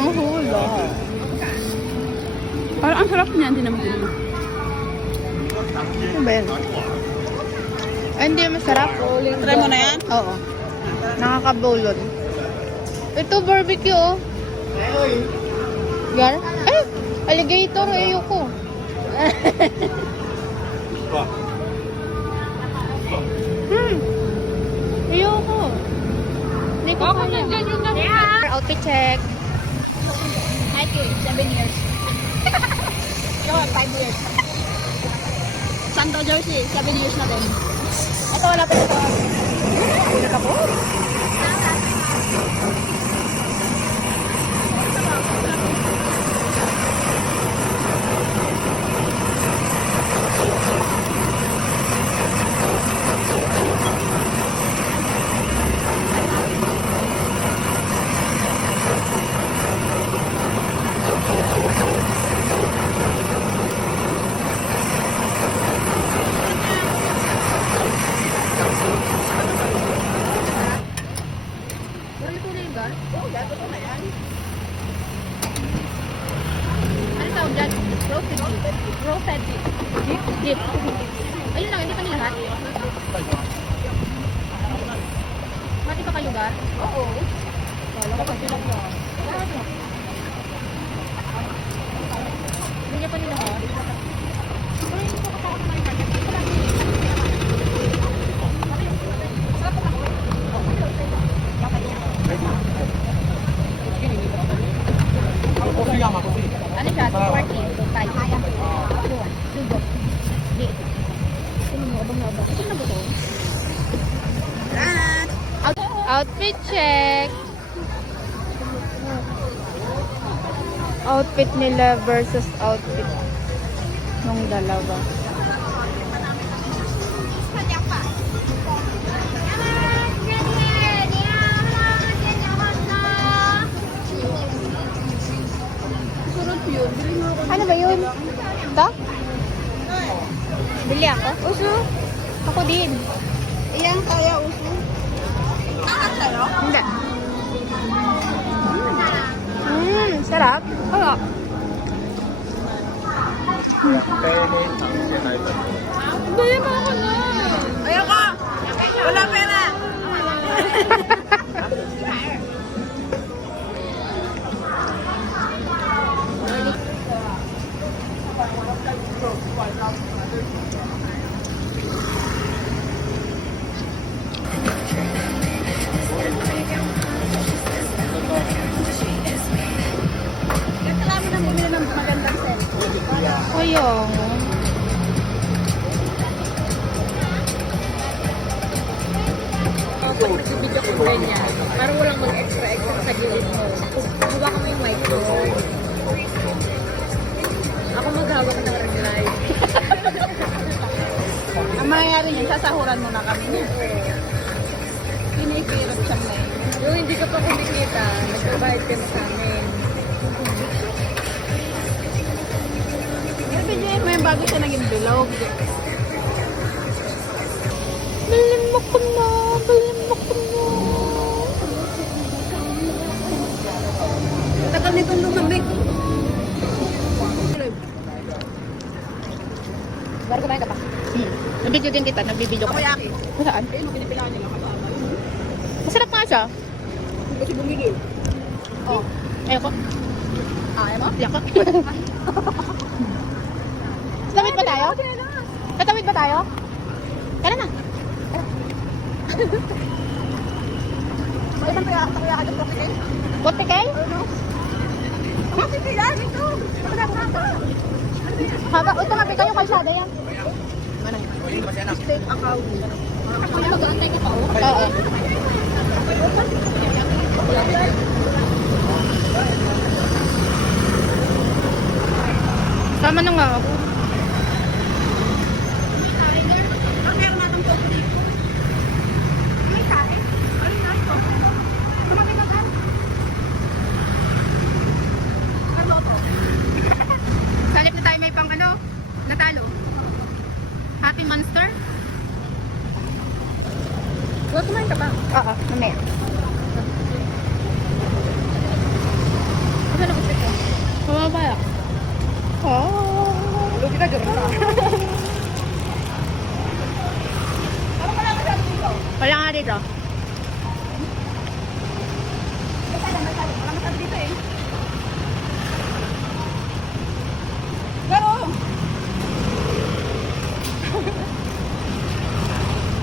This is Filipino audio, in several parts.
Walang hula. Parang ang sarap niya, hindi naman hula. Ano ba yan? Ay, hindi masarap. Try mo na yan? Oo. Nakakabulon. Ito, barbecue, oh. Gar? Eh, alligator, ayoko. Ayoko. Hindi ko kaya. Outfit check. Hi, 7 years. Ikaw, 5 years. Santo Jersey, 7 years na din. Ito, wala pa ito. Ano ka po? Ano tawag dyan? Roasted beef. Dip. Ayun lang, hindi pa nilahat. Mati pa kayo, Gar? Oo. Wala ka pa sila ko. Hindi niya pa nilahat. Ano siya? 40. Kaya. Sugo. Di. Ano mo? Abang nabang. Ito na ba ito? Outfit check. Outfit nila versus outfit nung dalawa. Ano ba yun? Ito? Bili ako? Uso? Ako din. Iyan kaya uso. Sa'yo? Hindi. Sarap. Oo. Bili mo ako na. Ayaw ka! Wala pera! Kailangan mo nang bumili ng magandang cellphone. Ayong. Pag nagbibideo ko ganyan, parang walang mag-extra sa gilid mo. Huwa ka mo yung microphone. Ako maghawak ng ring light. Ang mangyayari yun, sasahuran mo na kami niya. Pinipirap siya mo. Yung hindi ka pa kumikita, nagbabayad ka na sa amin. Bigyan mo yung bago siya naging bilog. Bilhin mo ko na. Bilhin mo ko na. Tagal nitong lumabig. Baru kumain ka pa? Nabidyo din kita. Nagbibidyo ka. Akoyaki. Saan? Ayun, pinipilaan nila kasama. Masarap nga siya. Kasi bumili. Oh. Ayoko. Ayaw mo? Ayoko. Tatawid ba tayo? Tatawid ba tayo? Tara na. May isang kaya ka dyan, Prophet? 40K? Prophet, yan, ito. Haba. Uy, tumabi kayo. Kalsada yan. State account. Kaya mag-aantay ka pa, oh. Oo. Sama na nga ako. Salip na tayo may pang ano, natalo. Happy Monster? Huwag kumain ka pa. Oo, mamaya. vlogger ka. Ano pala ka dito? Wala nga dito. Wala masyado dito eh. Pero,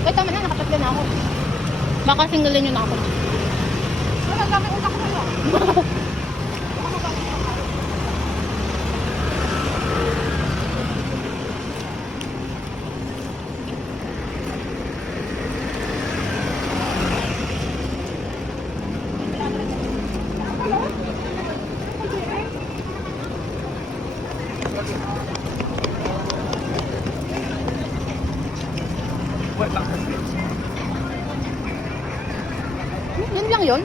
Eh, tama na, nakatatlo na ako. Baka singgalin nyo na ako. wala, dami utak ko sa'yo. Yun lang yun.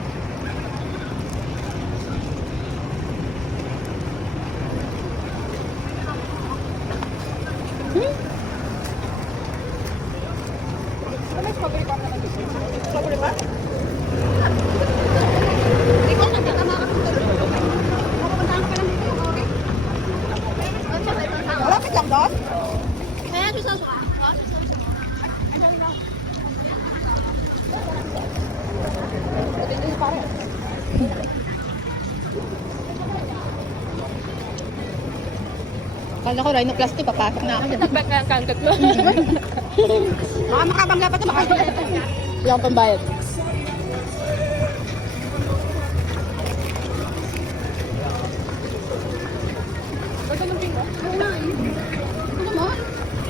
May strawberry pa naman dito. Strawberry pa? Hindi ko tama ka dito. Pupuntahan ka lang dito. Okay? Malapit lang doon? Kaya, susah. Dito yung pare. Kala ko rhinoplasty, papasok na ako dyan. Nagpagkakantot mo. Baka makabangga pa ito. Makabangga pa ito. Yung pambayad. Ganda ng pingo. Oo na eh. Ano naman?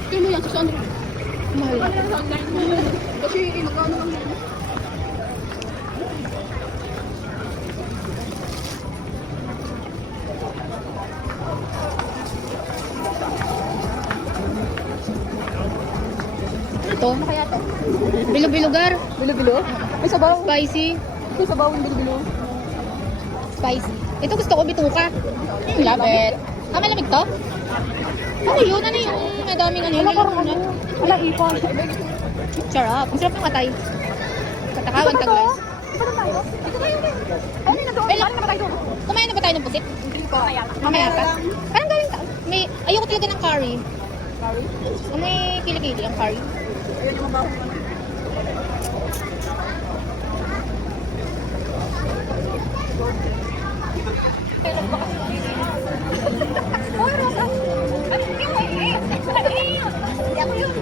Kaya mo yan, 600. Mahal. Ano yan sa online mo? Kasi magkano lang yan. Ito. Ano kaya to? Bilo-bilugar. Bilo-bilo? May sabaw. Spicy. May sabaw yung bilo-bilo. Spicy. Ito gusto ko, bituka. Love it. Ah, malamig to? Ano yun? Ano yung madaming ano yun? Wala ipon. Sarap. Ang sarap ng katay. Katakawan, taglas. Dito na tayo? Dito tayo ulit. Ay, may nandun. Kailan na ba tayo doon? Kumain na ba tayo ng pusit? Hindi ko. Mamaya pa. Parang galing ta. May, ayoko talaga ng curry. Sorry. May kilikili ang curry. Ayun yung mabaho ko. Uy, Rosa! Ano yung eh? Hindi ako yun.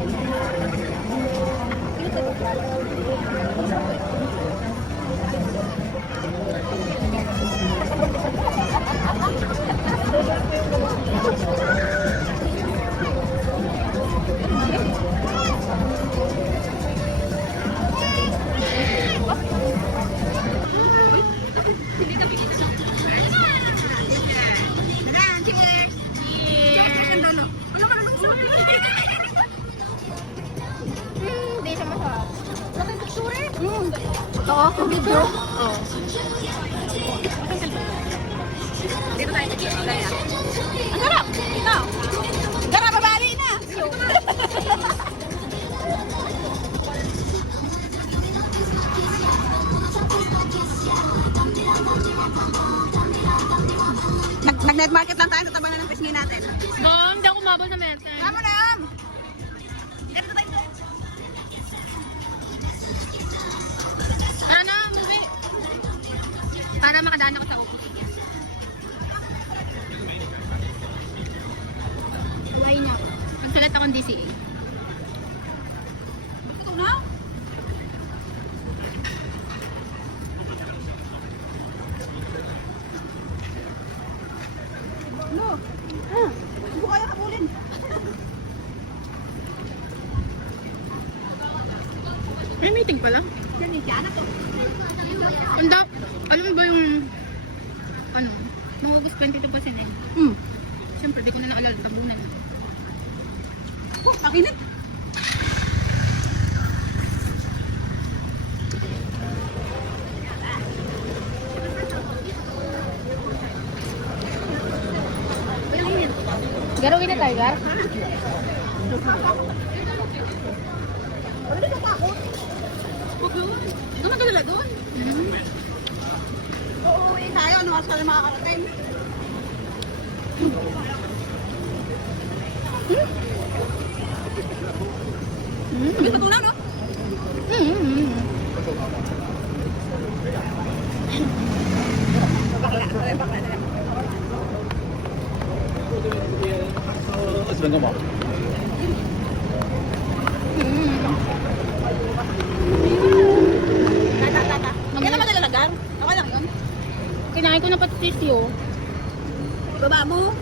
Hindi siya masarap. Laki ng tsura eh. Oo, video. Oo. Dito tayo. Gaya. Ang sarap! Ito! Gara, babali na! Nag-net market lang tayo sa tabanan ng pisngi natin. Mom, hindi ako umabot sa mesa. Tama na! Ganito tayo. Ano, movie? Para makadaan ako sa office. Why na? Magsulat akong DCA. Ito na? Ano? Hindi ko kaya kapulin. May meeting pala. Ganito, ano to? Alam mo ba yung, ano, noong August 22 pa sin eh. Siyempre, di ko na naalala, tabunan na. Oh, makinit. Garawin na tayo, Gar. Ano dito pa ako? Huwag doon. Doon madalala doon. Uuwi tayo. Ano oras ka na makakarating? Gusto ko lang, no? Sebentar mau. Tata. Magkano ba nalalagan? Okay lang yun. Kinain ko na pati tissue. Baba mo.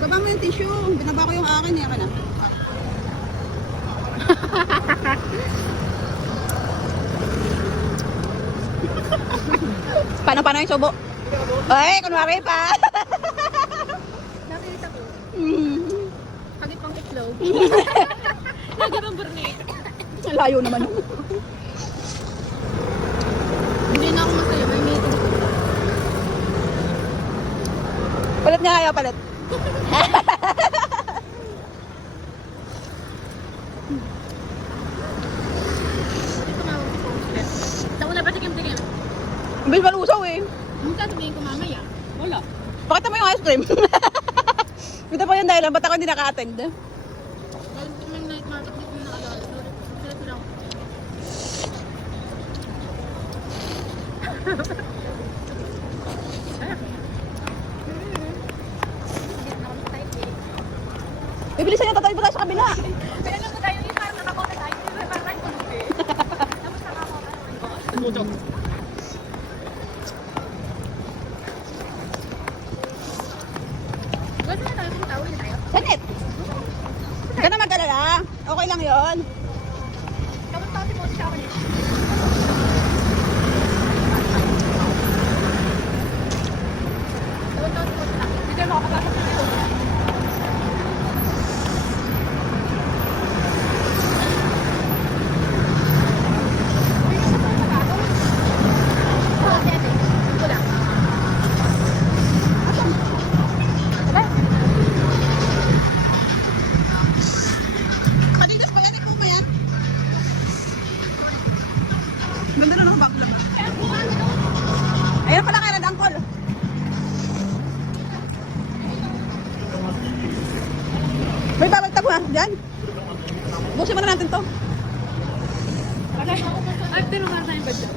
Baba mo yung tissue. Binaba ko yung akin. Yan ka na. Paano yung subo? Ay, kunwari pa. Nakita ko. Mm. Hagit pang itlog. Lagi pang burnik. Layo naman. Hindi na ako masaya. May meeting. Palit nga kayo, palit. Tumawag ko. Nauna pa tikim-tikim. Bilis malusaw eh. Ang sasabihin ko mamaya. Wala. Pakita mo yung ice cream. Ito pa yung dahilan, ba't ako hindi naka-attend? Dahil may night market dito na nakalala. Sila sila. Bibilisan niyo, tatawid pa tayo sa kabila. Kaya lang ko tayo yung parang nakakota tayo. Parang tayo tulog eh. Tapos nakakota ko. Gusto na tayo kung tawid na tayo. Sanit! Huwag ka na mag-alala. Okay lang yon. Kamusta si Mosi sa akin eh? Kamusta si Mosi sa akin? Hindi tayo makakapasok na yun. Adidas pa yan, ikaw ba yan? Ganda na nakabag lang. Ayan pala kaya Angkol. May babagtag mo na, dyan. Busin mo na natin to. Ay, tinungan tayo ba dyan?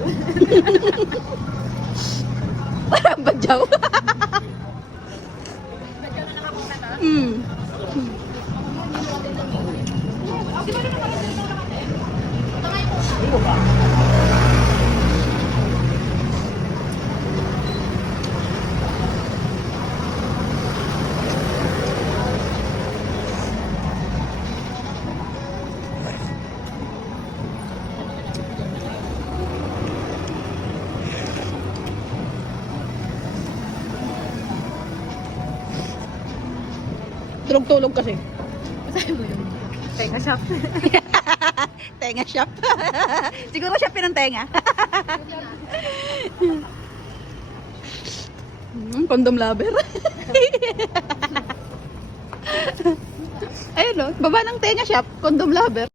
Parang badyaw. Medyo na nakapunta na. Hmm. Tulog-tulog kasi. Masaya mo yun. Tenga shop. Tenga shop. Siguro shop yun ng tenga. Condom lover. Ayun o, baba ng tenga shop, condom lover.